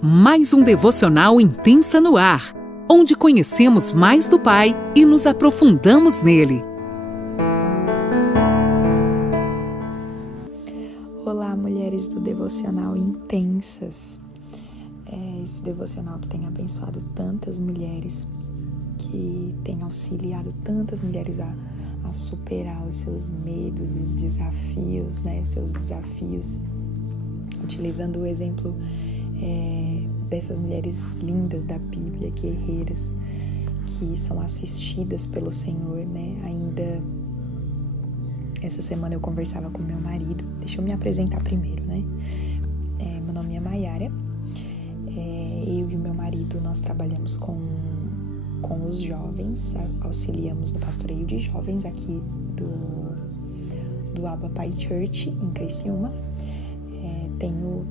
Mais um devocional Intensa no ar, onde conhecemos mais do Pai e nos aprofundamos nele. Olá, mulheres do devocional Intensas. Esse devocional que tem abençoado tantas mulheres, que tem auxiliado tantas mulheres a superar os seus medos, os desafios, seus desafios, utilizando o exemplo dessas mulheres lindas da Bíblia, guerreiras, que são assistidas pelo Senhor, Ainda essa semana eu conversava com meu marido. Deixa eu me apresentar primeiro, Meu nome é Maiara. Eu e o meu marido, nós trabalhamos com os jovens, auxiliamos no pastoreio de jovens aqui do Abba Pai Church, em Criciúma. Tenho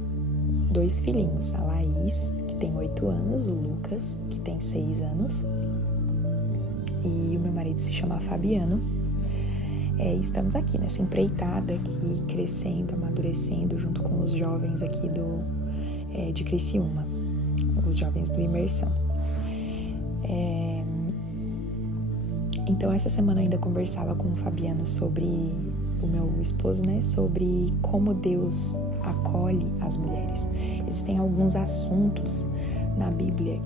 2 filhinhos, a Laís, que tem 8 anos, o Lucas, que tem 6 anos, e o meu marido se chama Fabiano. Estamos aqui nessa empreitada, aqui crescendo, amadurecendo junto com os jovens aqui de Criciúma, os jovens do Imersão. Então essa semana eu ainda conversava com o Fabiano sobre o meu esposo, sobre como Deus acolhe as mulheres. Existem alguns assuntos na Bíblia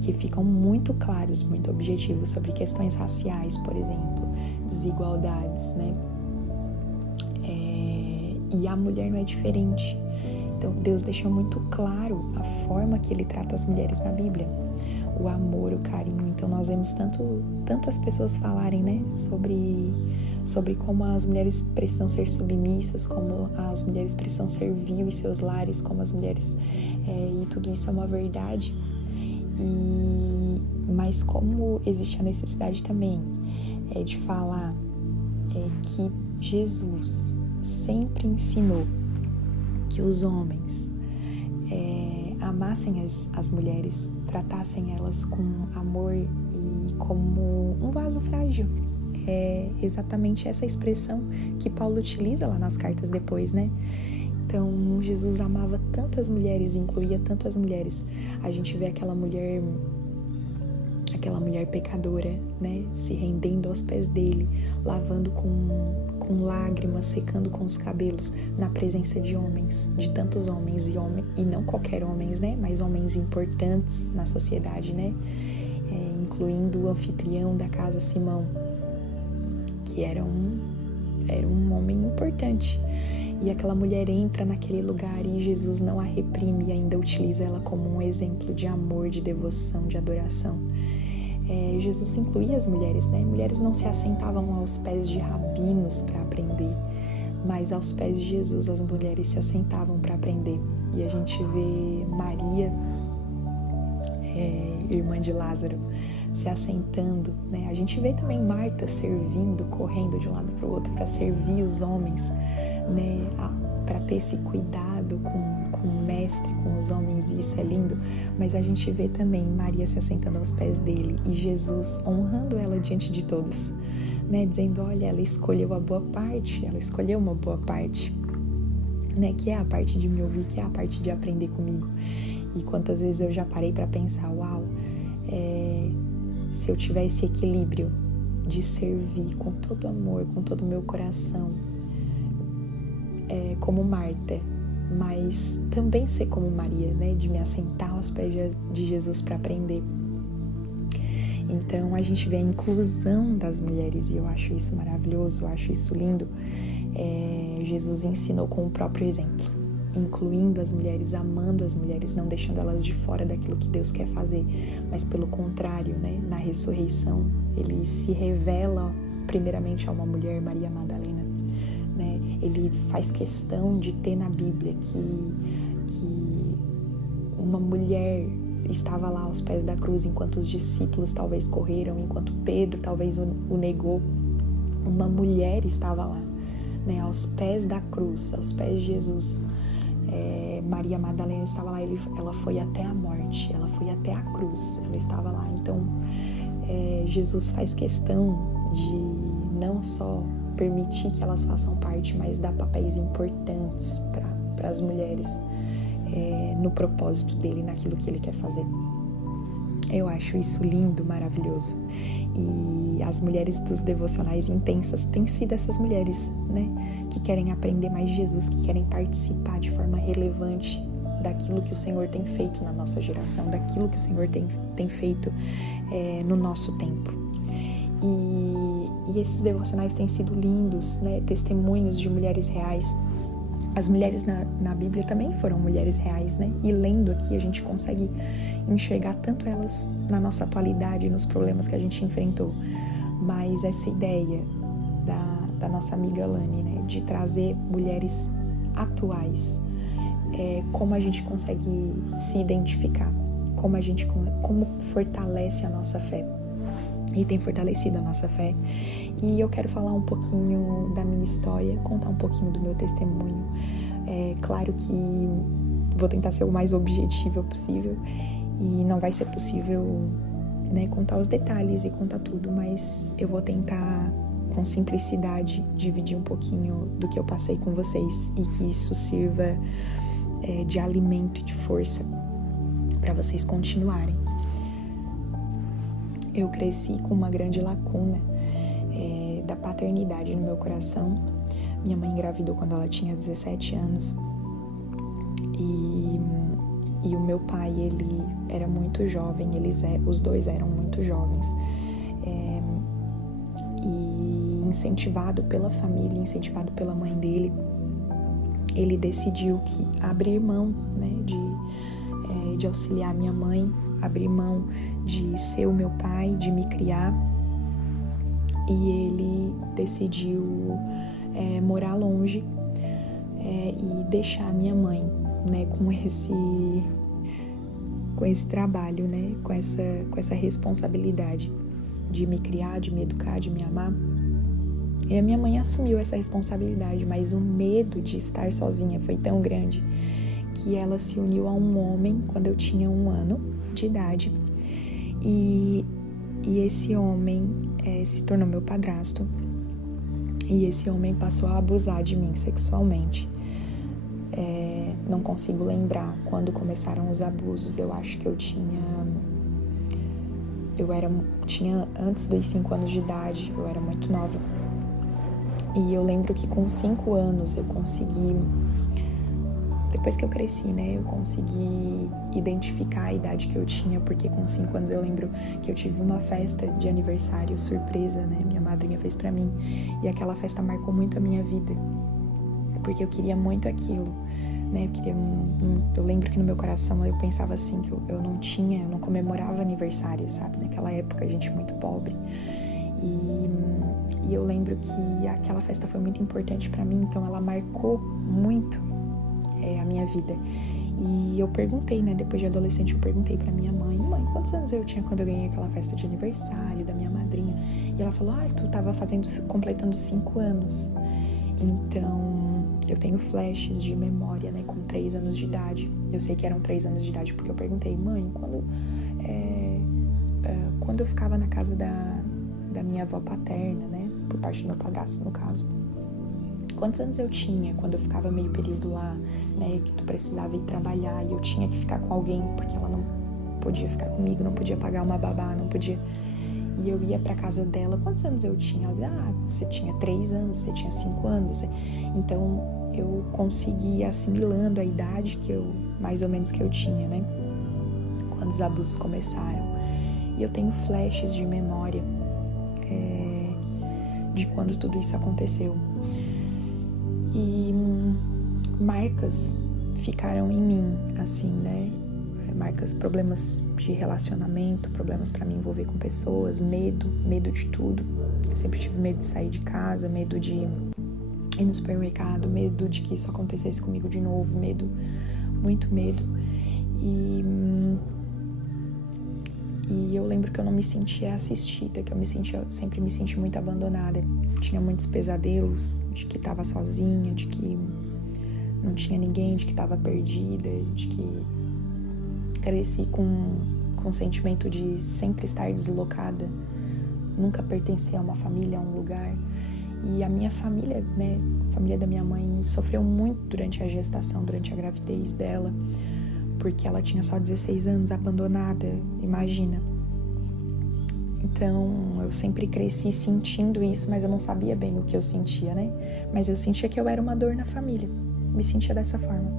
que ficam muito claros, muito objetivos, sobre questões raciais, por exemplo, desigualdades, E a mulher não é diferente. Então Deus deixa muito claro a forma que Ele trata as mulheres na Bíblia. O amor, o carinho. Então nós vemos tanto as pessoas falarem, sobre como as mulheres precisam ser submissas, como as mulheres precisam servir os seus lares, como as mulheres, e tudo isso é uma verdade. Mas como existe a necessidade também de falar que Jesus sempre ensinou que os homens amassem as mulheres, tratassem elas com amor e como um vaso frágil. É exatamente essa expressão que Paulo utiliza lá nas cartas depois, Então, Jesus amava tanto as mulheres, incluía tanto as mulheres. A gente vê aquela mulher pecadora, se rendendo aos pés dele, lavando com lágrimas, secando com os cabelos, na presença de homens, de tantos homens, e não qualquer homens, mas homens importantes na sociedade, incluindo o anfitrião da casa, Simão, que era um homem importante. E aquela mulher entra naquele lugar e Jesus não a reprime e ainda utiliza ela como um exemplo de amor, de devoção, de adoração. Jesus incluía as mulheres, Mulheres não se assentavam aos pés de rabinos para aprender, mas aos pés de Jesus as mulheres se assentavam para aprender. E a gente vê Maria, irmã de Lázaro, se assentando, A gente vê também Marta servindo, correndo de um lado para o outro para servir os homens, para ter esse cuidado com o mestre, com os homens, e isso é lindo. Mas a gente vê também Maria se assentando aos pés dele e Jesus honrando ela diante de todos, dizendo, olha, ela escolheu a boa parte, ela escolheu uma boa parte, que é a parte de me ouvir, que é a parte de aprender comigo. E quantas vezes eu já parei para pensar, se eu tiver esse equilíbrio de servir com todo amor, com todo o meu coração, como Marta, mas também ser como Maria, de me assentar aos pés de Jesus para aprender. Então a gente vê a inclusão das mulheres e eu acho isso maravilhoso, eu acho isso lindo. Jesus ensinou com o próprio exemplo, incluindo as mulheres, amando as mulheres, não deixando elas de fora daquilo que Deus quer fazer, mas pelo contrário, na ressurreição, ele se revela primeiramente a uma mulher, Maria Madalena, Ele faz questão de ter na Bíblia que uma mulher estava lá aos pés da cruz, enquanto os discípulos talvez correram, enquanto Pedro talvez o negou, uma mulher estava lá, aos pés da cruz, aos pés de Jesus. Maria Madalena estava lá, ela foi até a morte, ela foi até a cruz, ela estava lá. Então Jesus faz questão de não só permitir que elas façam parte, mas dar papéis importantes para as mulheres. no propósito dele, naquilo que ele quer fazer. Eu acho isso lindo, maravilhoso. E as mulheres dos devocionais intensas têm sido essas mulheres, né? Que querem aprender mais de Jesus, que querem participar de forma relevante daquilo que o Senhor tem feito na nossa geração, daquilo que o Senhor tem feito no nosso tempo. E esses devocionais têm sido lindos, né? Testemunhos de mulheres reais. As mulheres na Bíblia também foram mulheres reais, né? E lendo aqui a gente consegue enxergar tanto elas na nossa atualidade, nos problemas que a gente enfrentou. Mas essa ideia da nossa amiga Lani, né? De trazer mulheres atuais, como a gente consegue se identificar, como fortalece a nossa fé. E tem fortalecido a nossa fé. E eu quero falar um pouquinho da minha história, contar um pouquinho do meu testemunho. Claro que vou tentar ser o mais objetiva possível e não vai ser possível, né, contar os detalhes e contar tudo, mas eu vou tentar, com simplicidade, dividir um pouquinho do que eu passei com vocês e que isso sirva de alimento e de força para vocês continuarem. Eu cresci com uma grande lacuna da paternidade no meu coração. Minha mãe engravidou quando ela tinha 17 anos e o meu pai, ele era muito jovem, os dois eram muito jovens, e incentivado pela família, incentivado pela mãe dele, ele decidiu que abrir mão, né, de auxiliar minha mãe, abrir mão de ser o meu pai, de me criar, e ele decidiu morar longe e deixar minha mãe, né, com esse trabalho, né, com essa responsabilidade de me criar, de me educar, de me amar. E a minha mãe assumiu essa responsabilidade, mas o medo de estar sozinha foi tão grande que ela se uniu a um homem quando eu tinha 1 ano de idade. E esse homem se tornou meu padrasto. E esse homem passou a abusar de mim sexualmente. Não consigo lembrar quando começaram os abusos. Eu acho que eu tinha antes dos 5 anos de idade, eu era muito nova. E eu lembro que com 5 anos eu consegui, depois que eu cresci, né, eu consegui identificar a idade que eu tinha, porque com 5 anos eu lembro que eu tive uma festa de aniversário surpresa, né, minha madrinha fez pra mim, e aquela festa marcou muito a minha vida, porque eu queria muito aquilo, né, eu lembro que no meu coração eu pensava assim, que eu não comemorava aniversário, sabe, naquela época, a gente muito pobre, e eu lembro que aquela festa foi muito importante pra mim, então ela marcou muito a minha vida. E eu perguntei, né, depois de adolescente, eu perguntei pra minha mãe, quantos anos eu tinha quando eu ganhei aquela festa de aniversário da minha madrinha? E ela falou, tu tava completando 5 anos. Então, eu tenho flashes de memória, né, com 3 anos de idade. Eu sei que eram 3 anos de idade, porque eu perguntei, mãe, quando eu ficava na casa da minha avó paterna, né, por parte do meu padrasto, no caso, quantos anos eu tinha quando eu ficava meio período lá, né, que tu precisava ir trabalhar e eu tinha que ficar com alguém, porque ela não podia ficar comigo, não podia pagar uma babá, não podia. E eu ia pra casa dela, quantos anos eu tinha? Ela dizia, você tinha 3 anos, você tinha 5 anos. Então, eu consegui ir assimilando a idade mais ou menos que eu tinha, né, quando os abusos começaram. E eu tenho flashes de memória de quando tudo isso aconteceu. E marcas ficaram em mim, assim, né? Marcas, problemas de relacionamento, problemas pra me envolver com pessoas, medo de tudo. Eu sempre tive medo de sair de casa, medo de ir no supermercado, medo de que isso acontecesse comigo de novo, muito medo. E eu lembro que eu não me sentia assistida, que eu sempre me senti muito abandonada. Tinha muitos pesadelos de que estava sozinha, de que não tinha ninguém, de que estava perdida, de que cresci com o sentimento de sempre estar deslocada, nunca pertencer a uma família, a um lugar. E a minha família, né, a família da minha mãe sofreu muito durante a gestação, durante a gravidez dela, porque ela tinha só 16 anos, abandonada, imagina. Então, eu sempre cresci sentindo isso, mas eu não sabia bem o que eu sentia, né? Mas eu sentia que eu era uma dor na família, me sentia dessa forma.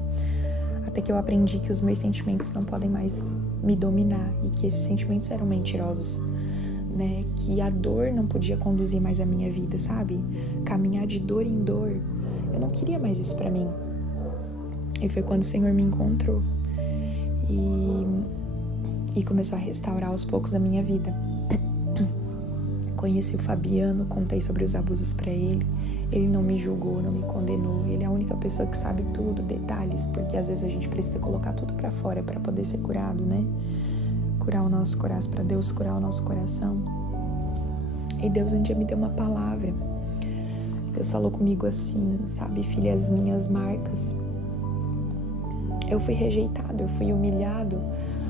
Até que eu aprendi que os meus sentimentos não podem mais me dominar e que esses sentimentos eram mentirosos, né? Que a dor não podia conduzir mais a minha vida, sabe? Caminhar de dor em dor, eu não queria mais isso pra mim. E foi quando o Senhor me encontrou e começou a restaurar aos poucos a minha vida. Conheci o Fabiano, contei sobre os abusos pra ele. Ele não me julgou, não me condenou. Ele é a única pessoa que sabe tudo, detalhes, porque às vezes a gente precisa colocar tudo pra fora pra poder ser curado, né? Curar o nosso coração, pra Deus curar o nosso coração. E Deus um dia me deu uma palavra. Deus falou comigo assim, sabe, filha, as minhas marcas. Eu fui rejeitado, eu fui humilhado.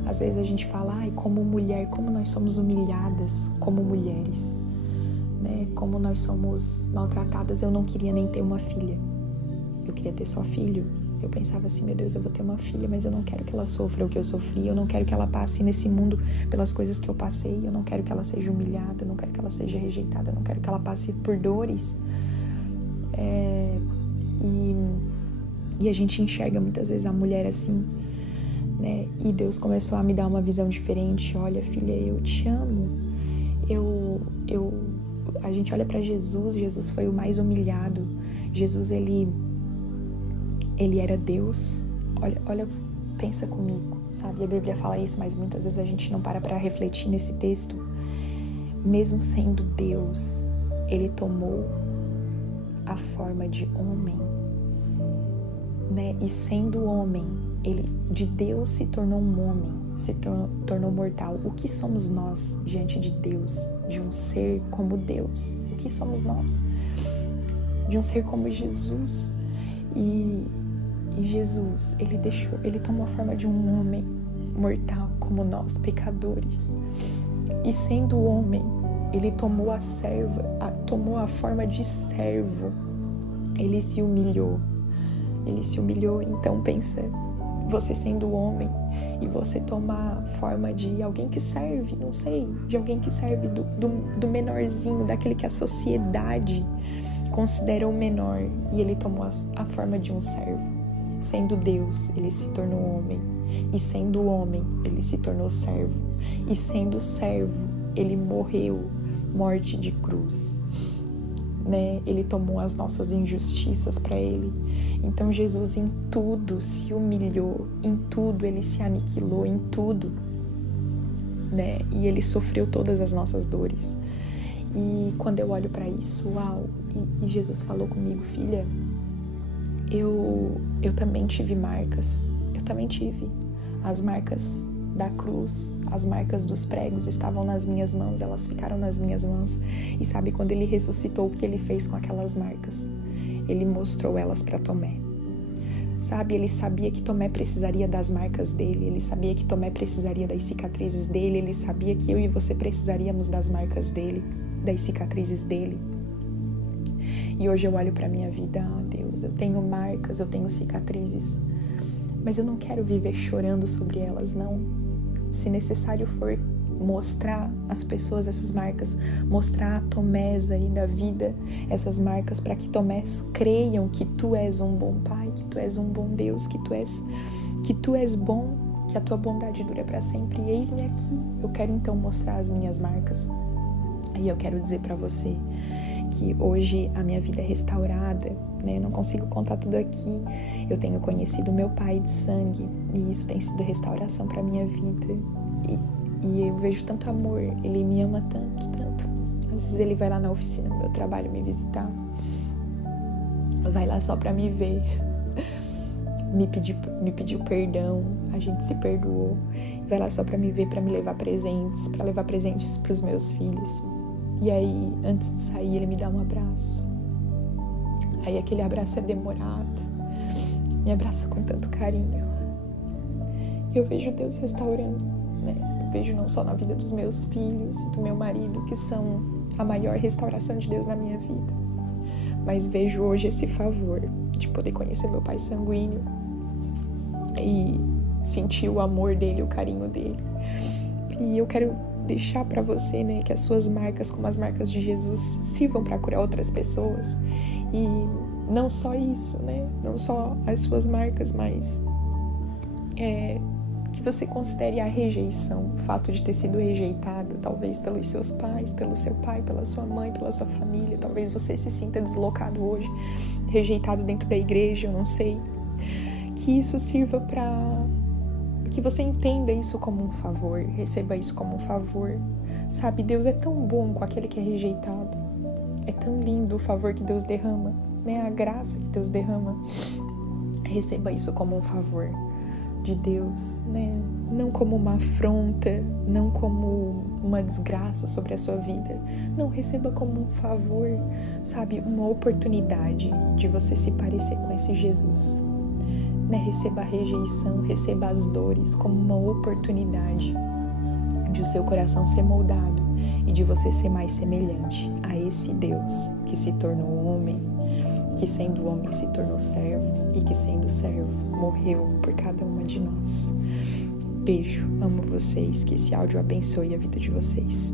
Às vezes a gente fala, ai, como mulher, como nós somos humilhadas como mulheres, né? Como nós somos maltratadas. Eu não queria nem ter uma filha, eu queria ter só filho. Eu pensava assim, meu Deus, eu vou ter uma filha, mas eu não quero que ela sofra o que eu sofri, eu não quero que ela passe nesse mundo pelas coisas que eu passei, eu não quero que ela seja humilhada, eu não quero que ela seja rejeitada, eu não quero que ela passe por dores. E a gente enxerga muitas vezes a mulher assim, né? E Deus começou a me dar uma visão diferente. Olha, filha, eu te amo. A gente olha para Jesus. Jesus foi o mais humilhado. Jesus, ele era Deus. Olha, pensa comigo, sabe? A Bíblia fala isso, mas muitas vezes a gente não para refletir nesse texto. Mesmo sendo Deus, ele tomou a forma de homem, né? E sendo homem, ele de Deus se tornou um homem, se tornou mortal. O que somos nós diante de Deus, de um ser como Deus? O que somos nós? De um ser como Jesus. E Jesus, ele tomou a forma de um homem mortal como nós, pecadores. E sendo homem, ele tomou tomou a forma de servo. Ele se humilhou. Então pensa, você sendo homem e você tomar forma de alguém que serve, não sei, de alguém que serve do menorzinho, daquele que a sociedade considera o menor, e ele tomou a forma de um servo. Sendo Deus, ele se tornou homem, e sendo homem, ele se tornou servo, e sendo servo, ele morreu morte de cruz, né? Ele tomou as nossas injustiças para ele. Então Jesus em tudo se humilhou, em tudo ele se aniquilou, em tudo, né? E ele sofreu todas as nossas dores. E quando eu olho para isso, uau, e Jesus falou comigo, filha, eu também tive marcas, eu também tive as marcas da cruz, as marcas dos pregos estavam nas minhas mãos, elas ficaram nas minhas mãos. E sabe, quando ele ressuscitou, o que ele fez com aquelas marcas? Ele mostrou elas para Tomé. Sabe, ele sabia que Tomé precisaria das marcas dele, ele sabia que Tomé precisaria das cicatrizes dele, ele sabia que eu e você precisaríamos das marcas dele, das cicatrizes dele. E hoje eu olho para minha vida, Deus, eu tenho marcas, eu tenho cicatrizes, mas eu não quero viver chorando sobre elas, não. Se necessário for mostrar às pessoas essas marcas, mostrar a Tomés aí da vida essas marcas, para que Tomés creiam que tu és um bom pai, que tu és um bom Deus, que tu és bom, que a tua bondade dura para sempre. E eis-me aqui, eu quero então mostrar as minhas marcas. E eu quero dizer para você que hoje a minha vida é restaurada, né? Eu não consigo contar tudo aqui. Eu tenho conhecido meu pai de sangue e isso tem sido restauração para minha vida. E eu vejo tanto amor, ele me ama tanto, tanto. Às vezes ele vai lá na oficina do meu trabalho me visitar, vai lá só para me ver, me pediu perdão, a gente se perdoou, vai lá só para me ver, para me levar presentes, para levar presentes para os meus filhos. E aí, antes de sair, ele me dá um abraço. Aí aquele abraço é demorado, me abraça com tanto carinho. Eu vejo Deus restaurando, né? Eu vejo não só na vida dos meus filhos e do meu marido, que são a maior restauração de Deus na minha vida, mas vejo hoje esse favor de poder conhecer meu pai sanguíneo e sentir o amor dele, o carinho dele. E eu quero deixar para você, né, que as suas marcas, como as marcas de Jesus, sirvam para curar outras pessoas. E não só isso, né, não só as suas marcas, mas que você considere a rejeição, o fato de ter sido rejeitado, talvez pelos seus pais, pelo seu pai, pela sua mãe, pela sua família. Talvez você se sinta deslocado hoje, rejeitado dentro da igreja, eu não sei. Que isso sirva para que você entenda isso como um favor, receba isso como um favor. Sabe, Deus é tão bom com aquele que é rejeitado. É tão lindo o favor que Deus derrama, né? A graça que Deus derrama. Receba isso como um favor de Deus, né? Não como uma afronta, não como uma desgraça sobre a sua vida. Não, receba como um favor, sabe? Uma oportunidade de você se parecer com esse Jesus. Né? Receba a rejeição, receba as dores como uma oportunidade de o seu coração ser moldado e de você ser mais semelhante a esse Deus que se tornou homem, que sendo homem se tornou servo e que sendo servo morreu por cada uma de nós. Beijo, amo vocês, que esse áudio abençoe a vida de vocês.